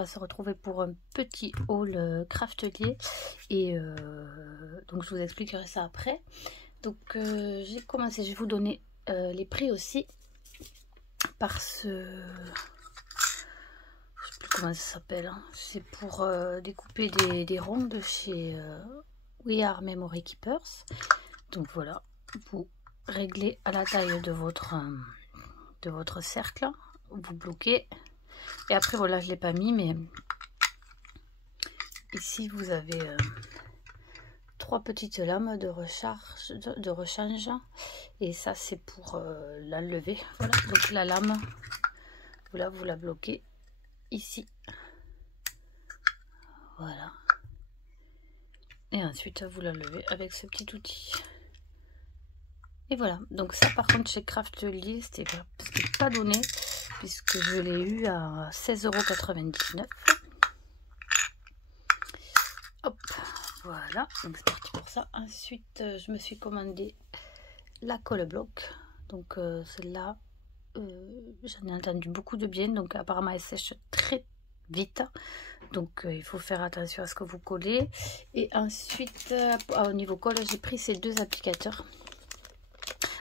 va se retrouver pour un petit haul craftelier. Et donc je vous expliquerai ça après. Donc j'ai commencé, je vais vous donner les prix aussi. Par ce... je sais plus comment ça s'appelle. Hein. C'est pour découper des ronds de chez We Are Memory Keepers. Donc voilà, vous réglez à la taille de votre cercle, vous bloquez et après voilà, je l'ai pas mis, mais ici vous avez 3 petites lames de rechange et ça c'est pour l'enlever. Voilà, donc la lame, voilà, vous la bloquez ici, voilà, et ensuite vous la levez avec ce petit outil. Et voilà, donc ça par contre chez Craftelier, c'était pas donné, puisque je l'ai eu à 16,99 €. Hop, voilà, donc c'est parti pour ça. Ensuite, je me suis commandé la colle bloc. Donc celle-là, j'en ai entendu beaucoup de bien, donc apparemment elle sèche très vite. Donc il faut faire attention à ce que vous collez. Et ensuite, au niveau colle, j'ai pris ces 2 applicateurs.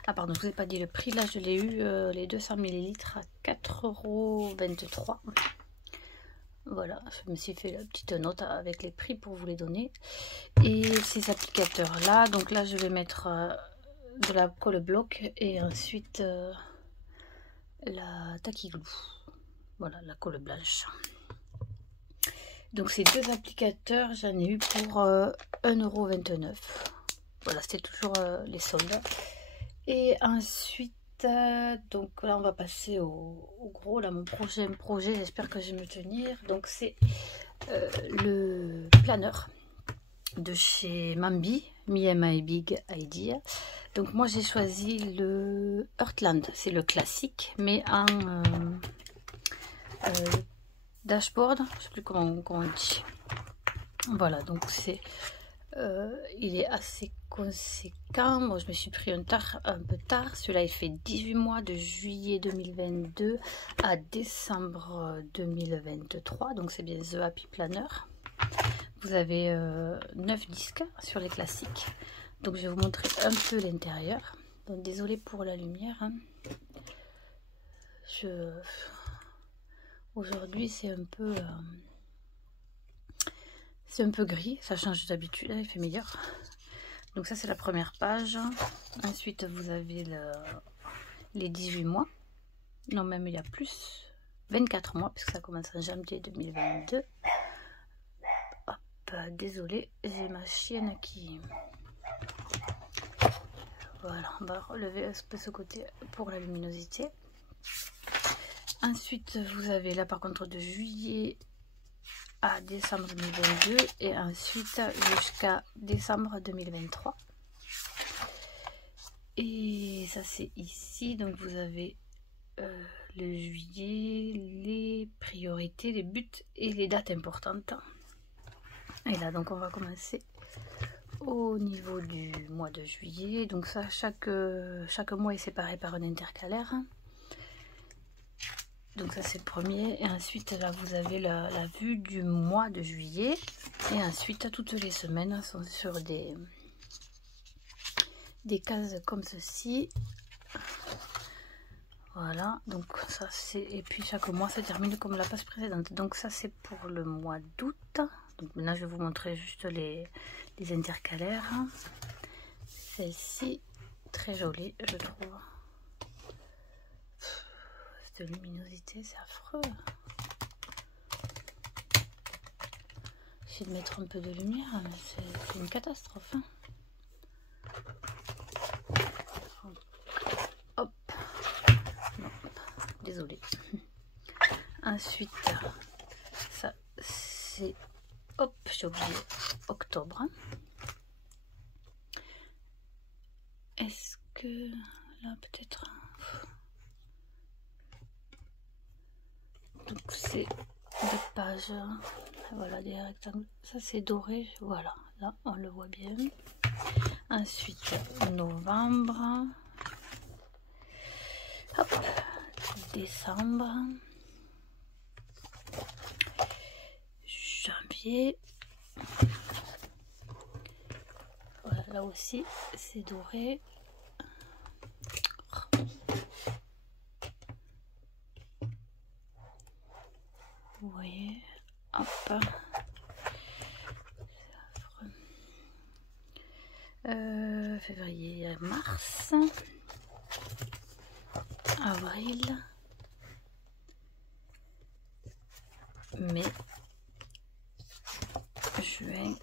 Ah pardon, je vous ai pas dit le prix, là je l'ai eu les 200 ml à 4,23 €. Voilà, je me suis fait la petite note avec les prix pour vous les donner. Et ces applicateurs là, donc là je vais mettre de la colle bloc et ensuite la tacky glue. Voilà, la colle blanche. Donc ces 2 applicateurs, j'en ai eu pour 1,29 €. Voilà, c'était toujours les soldes. Et ensuite, donc là on va passer au gros, là mon prochain projet, j'espère que je vais me tenir. Donc c'est le planeur de chez Mambi, Me and My Big Idea. Donc moi j'ai choisi le Heartland, c'est le classique, mais en dashboard, je sais plus comment on dit. Voilà, donc c'est il est assez conséquent. Moi je me suis pris un peu tard. Celui-là il fait 18 mois, de juillet 2022 à décembre 2023, donc c'est bien The Happy Planner. Vous avez 9 disques sur les classiques, donc je vais vous montrer un peu l'intérieur. Donc désolé pour la lumière, hein. Aujourd'hui c'est un peu gris, ça change d'habitude, il fait meilleur. Donc ça c'est la première page. Ensuite vous avez les 18 mois. Non, même il y a plus. 24 mois, puisque ça commence en janvier 2022. Hop, désolé, j'ai ma chienne qui... Voilà, on va relever un peu ce côté pour la luminosité. Ensuite vous avez là par contre de juillet à décembre 2022 et ensuite jusqu'à décembre 2023. Et ça c'est ici, donc vous avez le juillet, les priorités, les buts et les dates importantes. Et là donc on va commencer au niveau du mois de juillet. Donc ça, chaque mois est séparé par un intercalaire. Donc ça c'est le premier, et ensuite là vous avez la vue du mois de juillet, et ensuite toutes les semaines sont sur des cases comme ceci. Voilà, donc ça c'est, et puis chaque mois se termine comme la page précédente. Donc ça c'est pour le mois d'août. Donc maintenant je vais vous montrer juste les intercalaires. Celle-ci très jolie je trouve. De luminosité, c'est affreux. J'essaie de mettre un peu de lumière, mais c'est une catastrophe. Hein. Hop. Non, désolé. Ensuite, ça c'est... Hop, j'ai oublié octobre. Est-ce que... Là, peut-être... Donc c'est des pages, voilà, des rectangles, ça c'est doré, voilà, là on le voit bien. Ensuite novembre, hop, décembre, février. Voilà, là aussi c'est doré. Vous voyez, hop. Février, mars, avril, mai, juin.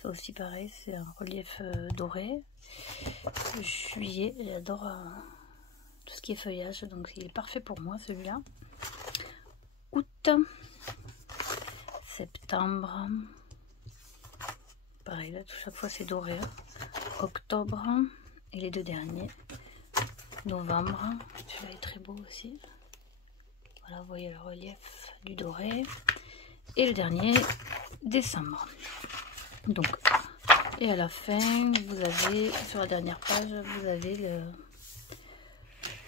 Ça aussi pareil, c'est un relief doré. Juillet, j'adore tout ce qui est feuillage, donc il est parfait pour moi celui-là. Août, septembre, pareil là, chaque fois c'est doré. Octobre et les deux derniers, novembre, celui-là est très beau aussi. Voilà, vous voyez le relief du doré. Et le dernier, décembre. Donc, et à la fin, vous avez, sur la dernière page, vous avez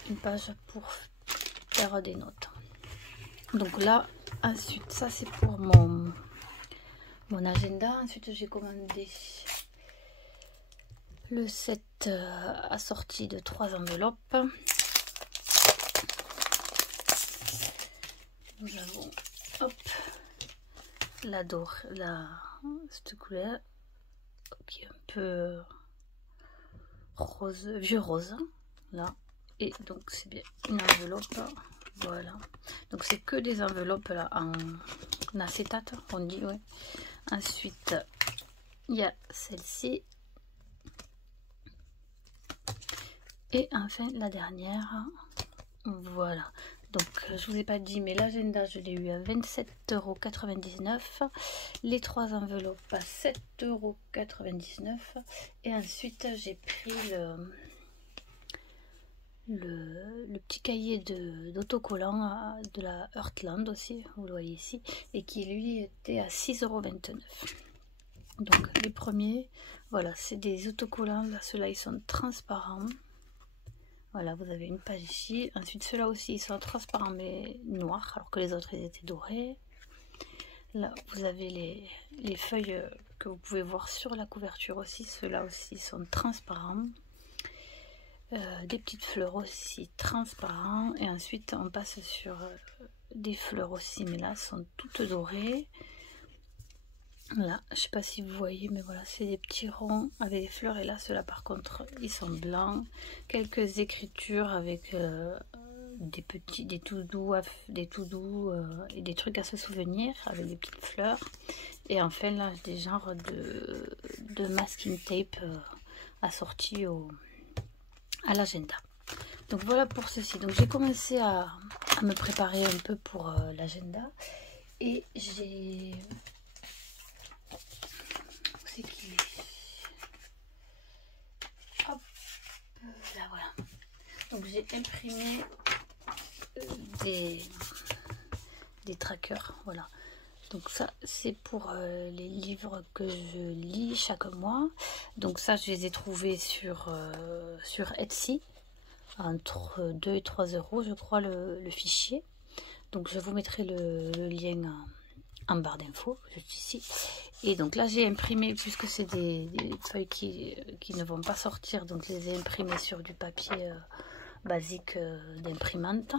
une page pour faire des notes. Donc là, ensuite, ça c'est pour mon agenda. Ensuite, j'ai commandé le set assorti de 3 enveloppes. Nous avons, hop, cette couleur qui est un peu rose, vieux rose, là. Et donc c'est bien une enveloppe, voilà. Donc c'est que des enveloppes là en acétate, on dit, ouais. Ensuite, il y a celle-ci. Et enfin la dernière, voilà. Donc je vous ai pas dit, mais l'agenda je l'ai eu à 27,99 €, les 3 enveloppes à 7,99 €, et ensuite j'ai pris le petit cahier d'autocollant de la Heartland aussi, vous le voyez ici, et qui lui était à 6,29 €. Donc les premiers, voilà, c'est des autocollants, là ceux-là ils sont transparents. Voilà, vous avez une page ici. Ensuite, ceux-là aussi, ils sont transparents mais noirs, alors que les autres, ils étaient dorés. Là, vous avez les feuilles que vous pouvez voir sur la couverture aussi. Ceux-là aussi sont transparents. Des petites fleurs aussi transparents. Et ensuite, on passe sur des fleurs aussi, mais là, sont toutes dorées. Là, je sais pas si vous voyez, mais voilà, c'est des petits ronds avec des fleurs. Et là, ceux-là, par contre, ils sont blancs. Quelques écritures avec des tout doux, et des trucs à se souvenir avec des petites fleurs. Et enfin, là, des genres de masking tape assortis à l'agenda. Donc voilà pour ceci. Donc j'ai commencé à me préparer un peu pour l'agenda. Et j'ai... C'est qui? Hop, là voilà. Donc j'ai imprimé des trackers, voilà. Donc ça c'est pour les livres que je lis chaque mois. Donc ça je les ai trouvés sur Etsy, entre 2 et 3 € je crois le fichier. Donc je vous mettrai le lien en barre d'infos juste ici. Et donc là j'ai imprimé, puisque c'est des feuilles qui ne vont pas sortir, donc je les ai imprimées sur du papier basique d'imprimante.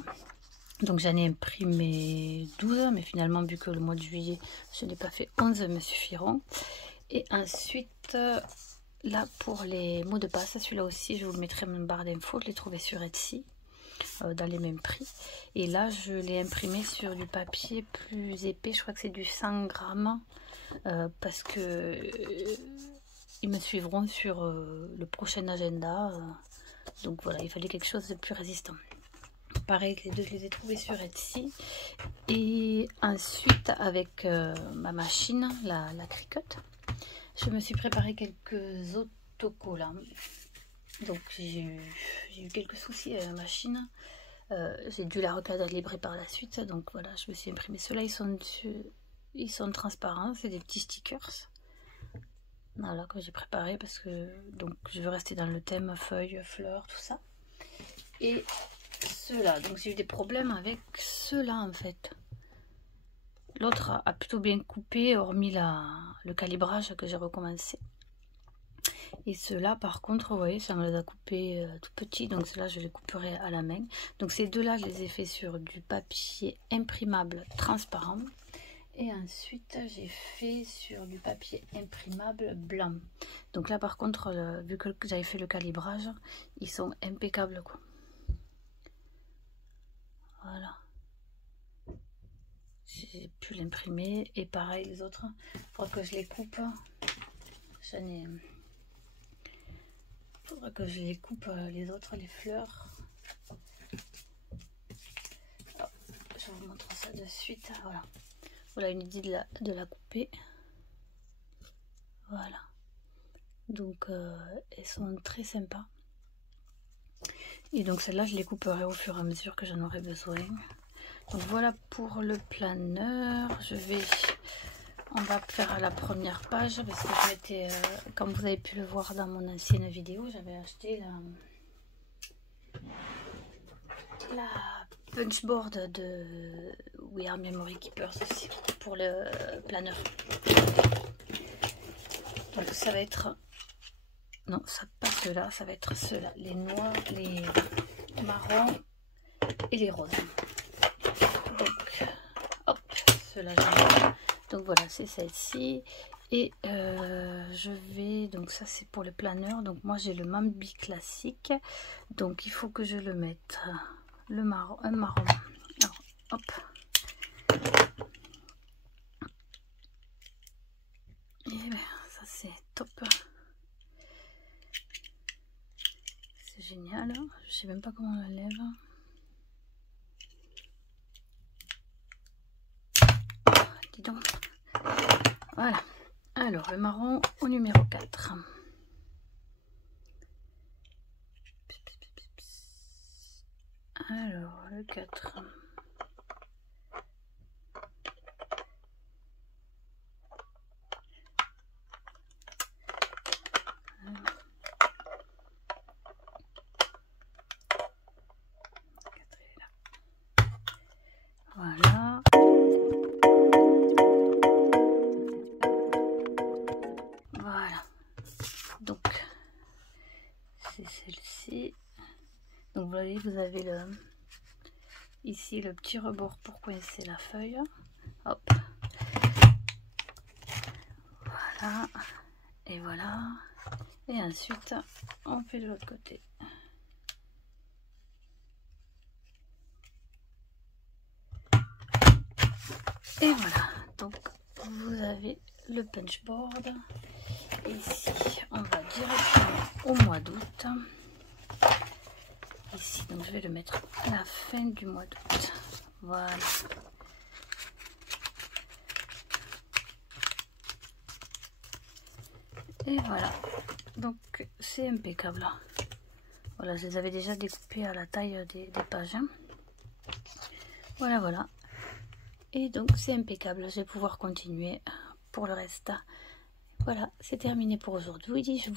Donc j'en ai imprimé 12, mais finalement vu que le mois de juillet je n'ai pas fait 11 me suffiront. Et ensuite là pour les mots de passe, celui-là aussi je vous le mettrai en barre d'infos, je l'ai trouvé sur Etsy dans les mêmes prix. Et là je l'ai imprimé sur du papier plus épais, je crois que c'est du 100 grammes, parce que ils me suivront sur le prochain agenda, donc voilà, il fallait quelque chose de plus résistant. Pareil, les deux je les ai trouvés sur Etsy. Et ensuite avec ma machine, la Cricut, je me suis préparé quelques autocollants. Donc j'ai eu quelques soucis avec la machine, j'ai dû la recalibrer par la suite. Donc voilà, je me suis imprimé ceux-là, ils sont transparents, c'est des petits stickers, voilà, que j'ai préparé parce que donc je veux rester dans le thème feuilles, fleurs, tout ça. Et ceux-là, donc j'ai eu des problèmes avec ceux-là en fait. l'autre a plutôt bien coupé, hormis le calibrage que j'ai recommencé. Et ceux-là, par contre, vous voyez, ça me les a coupés tout petits. Donc ceux-là, je les couperai à la main. Donc ces deux-là, je les ai fait sur du papier imprimable transparent. Et ensuite, j'ai fait sur du papier imprimable blanc. Donc là, par contre, vu que j'avais fait le calibrage, ils sont impeccables, quoi. Voilà. J'ai pu l'imprimer. Et pareil, les autres, il faudra que je les coupe. J'en ai... Il faudra que je les coupe, les autres, les fleurs. Oh, je vous montre ça de suite. Voilà. Voilà une idée de la couper. Voilà. Donc, elles sont très sympas. Et donc, celles-là, je les couperai au fur et à mesure que j'en aurai besoin. Donc, voilà pour le planeur. On va faire la première page parce que je m'étais, comme vous avez pu le voir dans mon ancienne vidéo, j'avais acheté la punchboard de We Are Memory Keepers aussi pour le planeur. Donc ça va être, non, ça pas ceux-là, ça va être ceux-là, les noirs, les marrons et les roses. Donc hop, ceux-là. Donc voilà, c'est celle-ci. Et je vais, donc ça c'est pour le planeur. Donc moi j'ai le Mambi classique. Donc il faut que je le mette, le marron, un marron. Alors, hop. Et bien, ça c'est top. C'est génial. Je sais même pas comment on l'enlève. Dis donc. Voilà. Alors, le marron au numéro 4. Alors, le 4. Voilà. Voilà. Donc, c'est celle-ci. Donc, vous voyez, vous avez ici le petit rebord pour coincer la feuille. Hop. Voilà. Et voilà. Et ensuite, on fait de l'autre côté. Et voilà. Donc, vous avez le punchboard. Et ici, on va directement au mois d'août. Ici, donc je vais le mettre à la fin du mois d'août. Voilà. Et voilà. Donc, c'est impeccable. Voilà, je les avais déjà découpés à la taille des pages. Voilà, voilà. Et donc, c'est impeccable. Je vais pouvoir continuer pour le reste. Voilà, c'est terminé pour aujourd'hui. Je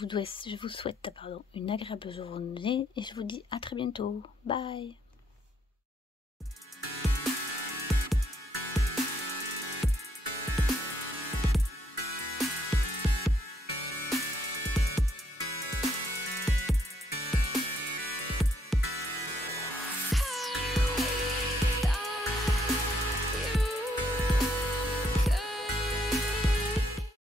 vous souhaite une agréable journée et je vous dis à très bientôt. Bye!